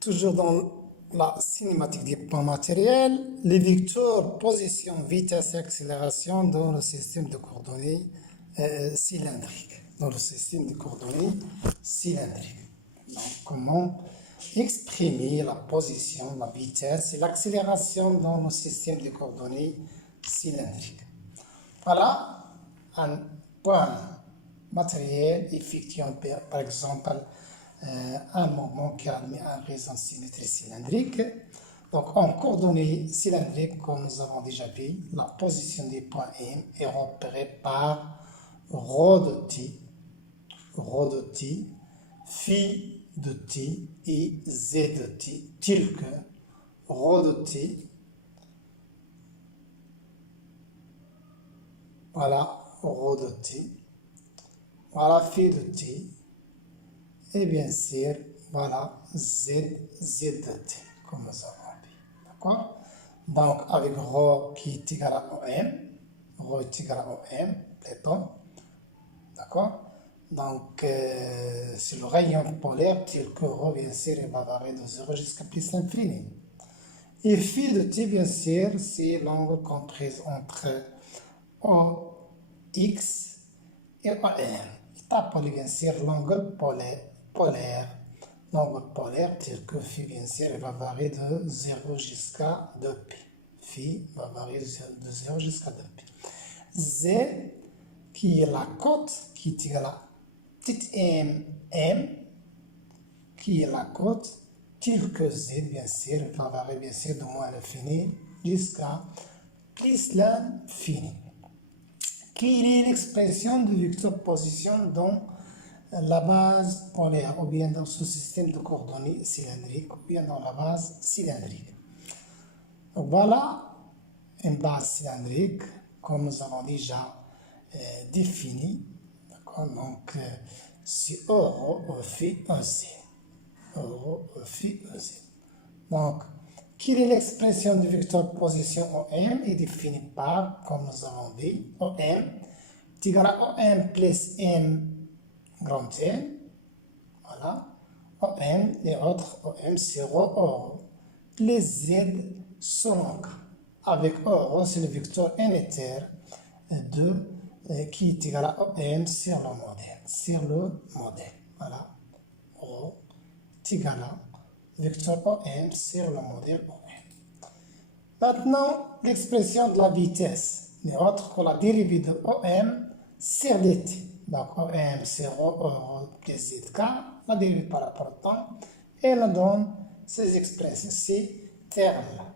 toujours dans la cinématique des points matériels, les vecteurs position, vitesse et accélération dans le système de coordonnées cylindriques. Dans le système de coordonnées cylindriques. Donc, comment exprimer la position, la vitesse et l'accélération dans le système de coordonnées cylindriques. Voilà un point matériel effectuant par exemple un mouvement qui a un raison symétrie cylindrique. Donc en coordonnées cylindriques, comme nous avons déjà vu, la position des points M est repérée par ρ de t, phi de t et z de t, tel que ρ de t, voilà ρ de t, voilà phi de t, et bien sûr, voilà z de t, comme nous avons vu. D'accord? Donc, avec ρ qui est égal à OM, ρ est égal à OM, plutôt. D'accord? Donc, c'est le rayon polaire tel que ρ, bien sûr, il va varier de 0 jusqu'à plus l'infini. Et phi de t, bien sûr, c'est l'angle compris entre OX et OM. Il appelle bien sûr l'angle polaire. L'angle polaire tel que phi, bien sûr, il va varier de 0 jusqu'à 2π. Phi va varier de 0 jusqu'à 2π. Z, qui est la cote, qui est égale à petite m, qui est la cote, tel que z, bien sûr, va varier bien sûr de moins l'infini jusqu'à plus l'infini. Quelle est l'expression de vecteur position dans la base polaire, ou bien dans ce système de coordonnées cylindriques, ou bien dans la base cylindrique? Donc voilà une base cylindrique, comme nous avons déjà défini. Donc, c'est ρ phi EZ. ρ phi EZ. Donc, quelle est l'expression du vecteur position OM est définie par, comme nous avons dit, OM est égal à OM plus M grand N. Voilà. OM et autres OM, c'est ρ plus Z selon K. Avec ρ, c'est le vecteur unitaire de qui est égal à OM sur le modèle. Voilà. ρ est égal à vecteur OM sur le modèle OM. Maintenant, l'expression de la vitesse n'est autre que la dérivée de OM sur dt. Donc, OM c'est ρ plus zk, la dérivée par rapport au temps, et elle donne ces expressions, ces termes-là.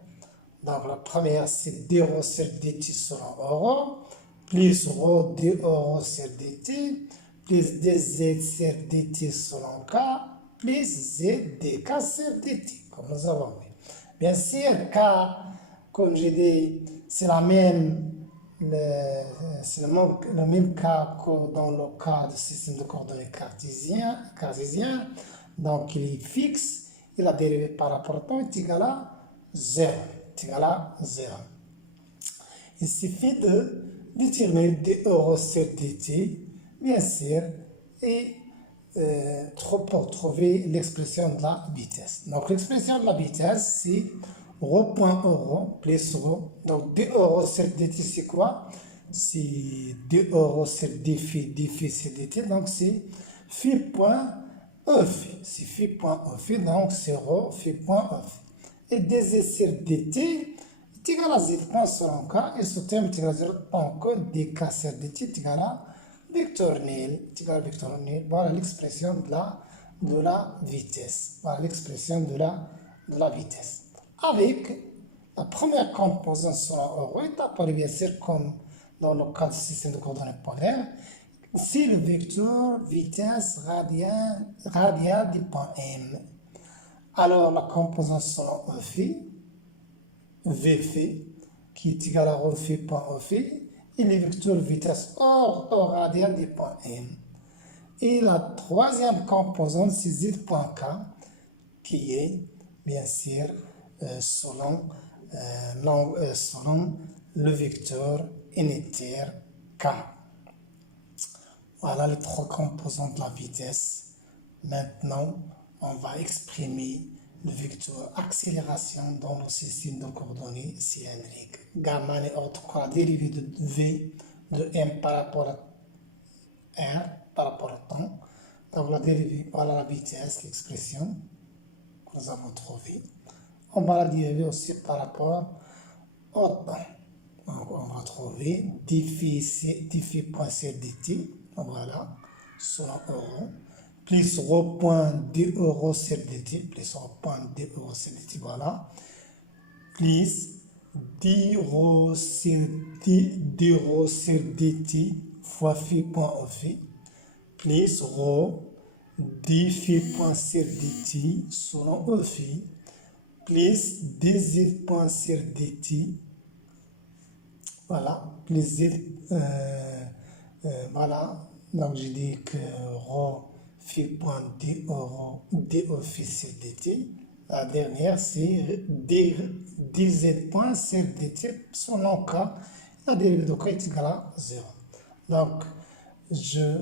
Donc, la première, c'est dρ sur dt selon ρ, plus ρ dρ sur dt, plus dz sur dt selon k, plus z dk sur dt, comme nous avons vu. Bien sûr, k, comme j'ai dit, c'est le même cas que dans le cas du système de coordonnées cartésien. Donc, il est fixe et la dérivée par rapport au temps est égale à 0. Il suffit de déterminer dρ sur dt, bien sûr, et pour trouver l'expression de la vitesse. Donc, l'expression de la vitesse, c'est ρ.euro plus ρ. Donc, dρ sur dt, c'est quoi? C'est dρ sur dφ sur dt. Donc, c'est phi.ef. C'est phi.ef. Donc, c'est ρ phi.ef. Et dz sur dt est égal à z selon k. Et ce terme est égal à 0 tant que dk sur dt est égal à vecteur nul. Voilà l'expression de la vitesse. Voilà l'expression de la vitesse. Avec la première composante selon ρ est appelée bien sûr comme dans le cas du système de coordonnées polaires, c'est le vecteur vitesse radiale du point M. Alors la composante selon Vφ, qui est égal à ρ phi.F, et le vecteur vitesse hors radial du point M. Et la troisième composante, c'est z.k, qui est bien sûr selon le vecteur unitaire k. Voilà les trois composantes de la vitesse. Maintenant, on va exprimer le vecteur accélération dans le système de coordonnées cylindriques. Gamma n'est autre que la dérivée de V de M par rapport à R, par rapport au temps. Donc la dérivée, voilà la vitesse, l'expression que nous avons trouvée. On va la dériver aussi par rapport au temps. Donc on va trouver dφ point C dt, voilà, selon euro, plus rho point d euro sur dt, plus rho point d euro sur dt, voilà, plus d rho sur dt fois phi point au phi, plus rho d phi point sur dt selon au phi, plus dz point sur dt, voilà, plus z, voilà, donc je dis que rho phi point d euro d au phi sur dt. La dernière, c'est dz point sur dt, selon k, la dérivée de k est égale à 0. Donc, je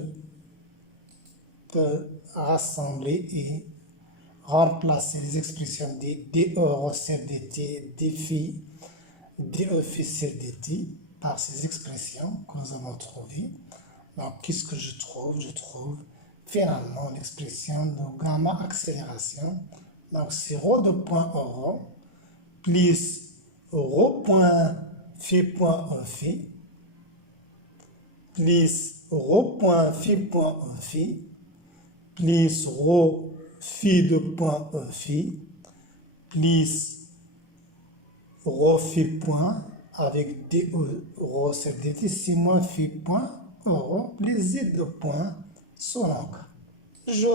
peux rassembler et remplacer les expressions de d euro sur dt, d phi sur dt par ces expressions que nous avons trouvées. Donc, qu'est-ce que je trouve? Je trouve finalement l'expression de gamma accélération. Donc, c'est rho de point euro plus rho point phi point au phi plus rho point phi point au phi plus rho phi de point au phi plus rho phi point avec d rho sur dt, c'est moins phi point euro plus z de point selon k. Je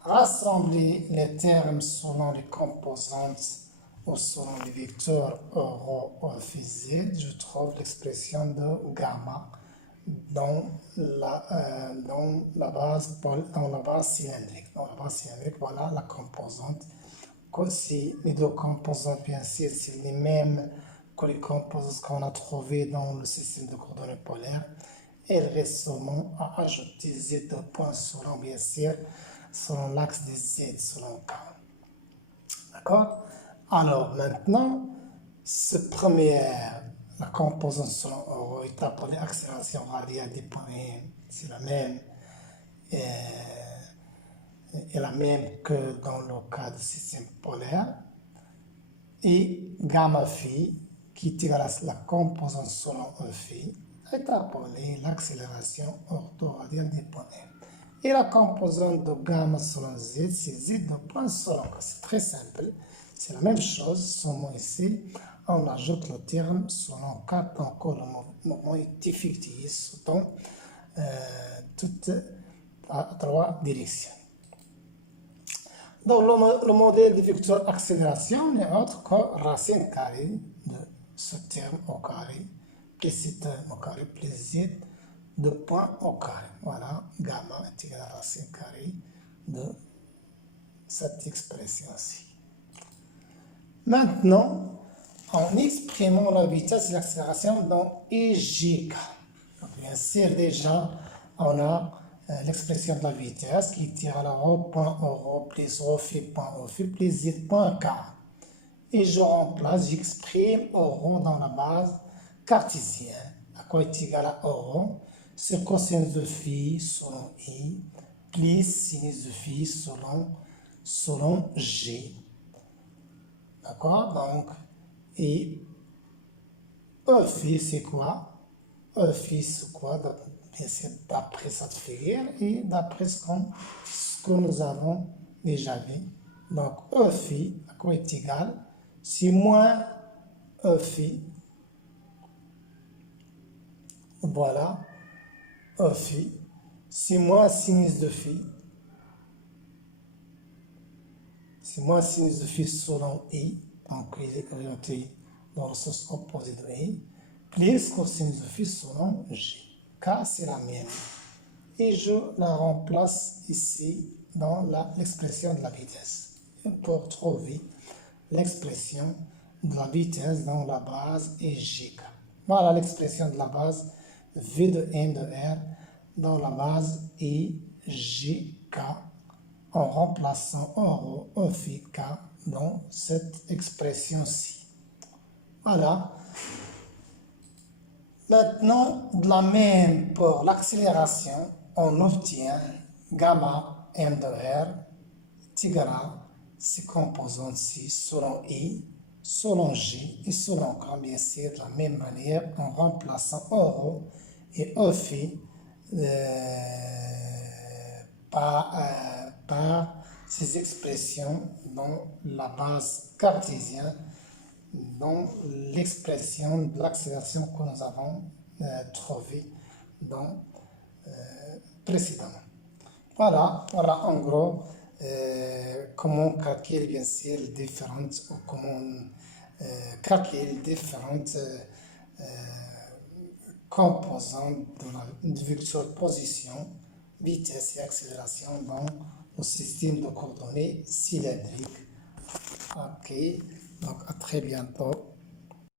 rassemble les termes selon les composantes ou selon les vecteurs euro ou phi z. Je trouve l'expression de gamma dans la base cylindrique. Dans la base cylindrique, voilà la composante. Si les deux composantes, bien sûr, c'est les mêmes que les composantes qu'on a trouvées dans le système de coordonnées polaires, il reste seulement à ajouter z de point selon, bien sûr, selon l'axe de z, selon k. D'accord? Alors maintenant, la composante selon euro est appelée accélération radiale des points M. C'est la même. Est la même que dans le cas du système polaire. Et gamma phi, qui est égal à la composante selon E phi, est appelée l'accélération orthoradiale des points M. Et la composante de gamma selon z, c'est z de point selon k. C'est très simple. C'est la même chose, seulement ici, on ajoute le terme selon k tant que le mouvement est effectif dans toutes trois directions. Donc, le modèle de vecteur accélération n'est autre que racine carrée de ce terme au carré, plus ce terme au carré, plus z de point au carré. Voilà, gamma est égal à racine carrée de cette expression-ci. Maintenant, en exprimant la vitesse et l'accélération dans EGK. Donc, bien sûr, déjà, on a l'expression de la vitesse qui tire à la rho point euro plus rho phi point au phi plus z point k. Et je remplace, j'exprime euro dans la base cartésienne. À quoi est égal à euro sur cosinus de phi selon i plus sinus de phi selon g. D'accord? Donc, et E phi c'est quoi? E phi c'est quoi? C'est d'après cette figure et d'après ce que nous avons déjà vu. Donc, E phi, à quoi est égal? C'est moins E phi. Voilà, E phi. C'est moins sinus de phi. C'est moins sinus de phi selon i. Donc, il est orienté dans le sens opposé de i. Plus cosinus de phi selon g. K, c'est la même. Et je la remplace ici dans l'expression de la vitesse. Pour trouver l'expression de la vitesse dans la base EGK. Voilà l'expression de la base V de M de R dans la base EGK. K en remplaçant rho E phi K dans cette expression-ci. Voilà. Maintenant, de la même pour l'accélération, on obtient gamma m de r égale ces composantes-ci selon I, selon J et selon K, bien sûr, de la même manière en remplaçant rho et E phi par ces expressions dans la base cartésienne, dans l'expression de l'accélération que nous avons trouvée précédemment. Voilà en gros comment calculer bien sûr les différentes, ou comment calculer les différentes composantes de vecteur position, vitesse et accélération dans le système de coordonnées cylindriques. Ok, donc à très bientôt.